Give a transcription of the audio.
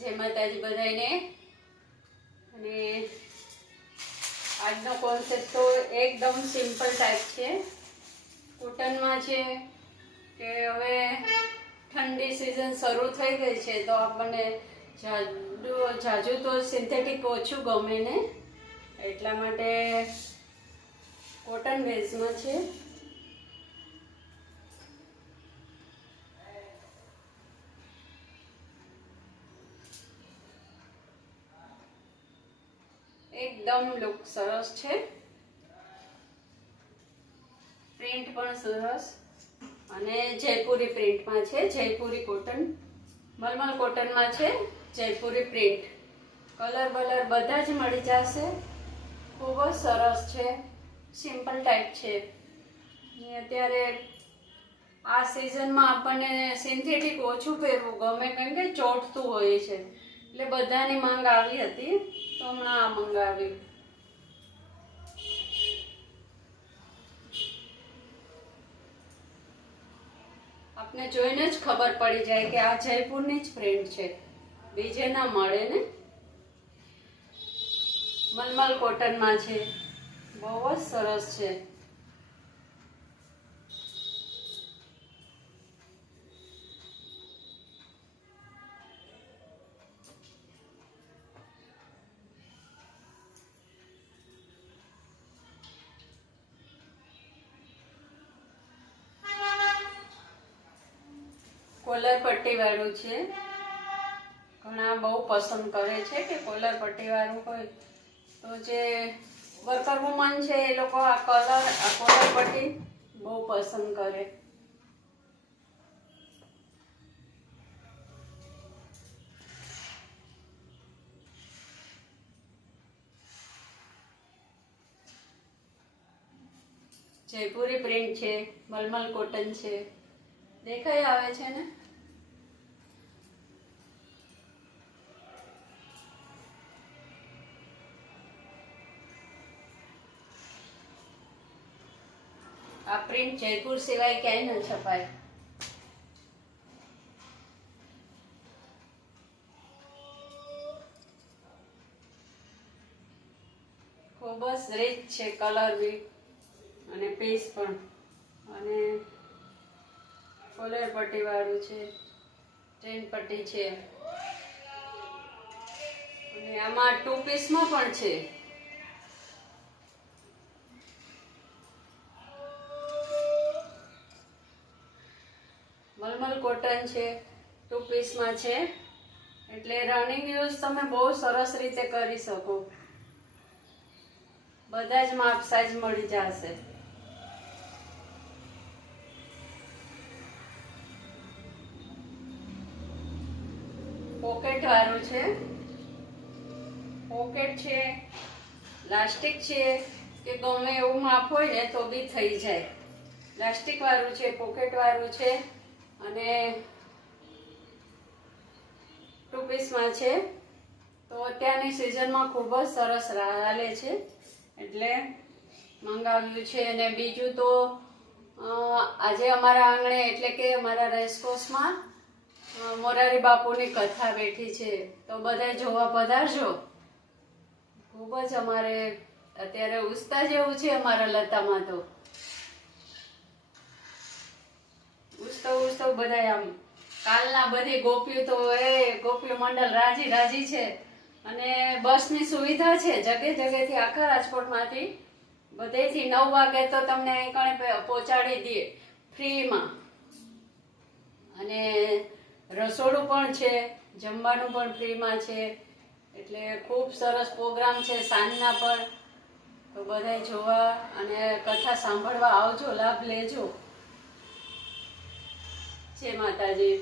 જય માતાજી બધાને. અને આજનો કોન્સેપ્ટ તો એકદમ સિમ્પલ ટાઈપ છે. કોટનમાં છે કે હવે ઠંડી સિઝન શરૂ થઈ ગઈ છે તો આપણને જાજુ તો સિન્થેટિક ઓછું ગમે ને, એટલા માટે કોટન બેઝમાં છે. એકદમ લુક સરસ છે, પ્રિન્ટ પણ સરસ અને જયપુરી પ્રિન્ટમાં છે. જયપુરી કોટન, મલમલ કોટનમાં છે જયપુરી પ્રિન્ટ. કલર બલર બધા જ મળી જશે. ખૂબ જ સરસ છે, સિમ્પલ ટાઈપ છે. અત્યારે આ સિઝનમાં આપણને સિન્થેટિક ઓછું પહેરવું ગમે, કેમ કે ચોટતું હોય છે, એટલે બધાની માંગ આવી હતી તો હમણાં આ મંગાવી. આપને જોઈને જ ખબર પડી જાય કે આ જયપુરની જ પ્રિન્ટ છે, બીજે ના મળે ને. મલમલ કોટનમાં છે, બહુ જ સરસ છે. કોલર પટ્ટી વાળું છે. ઘણા બહુ પસંદ કરે છે કે કોલર પટ્ટી વાળું હોય તો જે વર્કર વુમન છે એ લોકો આ કોલર પટ્ટી બહુ પસંદ કરે. જયપુરી પ્રિન્ટ છે, મલમલ કોટન છે, દેખાઈ આવે છે ને. આ પ્રિન્ટ જયપુર સિવાય ક્યાંય ન છપાય. ખૂબ જ રીચ છે કલર બી અને પીસ પણ. અને કોલર પટ્ટી વાળું છે, ચેન પટ્ટી છે, અને આમાં 2 પીસમાં પણ છે. મલમલ કોટન છે, 2 પીસમાં છે, એટલે રનિંગ યુઝ તમે બહુ સરસ રીતે કરી શકો. બધા જ માપ સાઈઝ મળી જશે. પોકેટ વાળું છે, પોકેટ છે, લાસ્ટિક છે કે ગમે એવું માપ હોય ને તો બી થઈ જાય. લાસ્ટિક વાળું છે, પોકેટ વાળું છે અને 2 પીસમાં છે. તો અત્યારની સિઝનમાં ખૂબ જ સરસ ચાલે છે એટલે મંગાવ્યું છે. અને બીજું તો આજે અમારા આંગણે એટલે કે અમારા રેસકોર્સમાં મોરારી બાપુની કથા બેઠી છે, તો બધા જોવા પધારજો. ખૂબ જ અમારે અત્યારે ઉત્સાહ જેવું છે અમારા લતામાં તો. ઉત્સવ બધા આમ કાલના બધી ગોપીઓ તો ગોપીઓ મંડળ રાજી છે. અને બસની સુવિધા છે, જગ્યા જગ્યાથી આખા રાજકોટમાંથી બધેથી 9 વાગે તો તમને અહીં કણે પહોંચાડી દે ફ્રીમાં. અને રસોડું પણ છે, જમવાનું પણ ફ્રીમાં છે, એટલે ખૂબ સરસ પ્રોગ્રામ છે સાંજના પણ. તો બધાય જોવા અને કથા સાંભળવા આવજો, લાભ લેજો. જય માતાજી.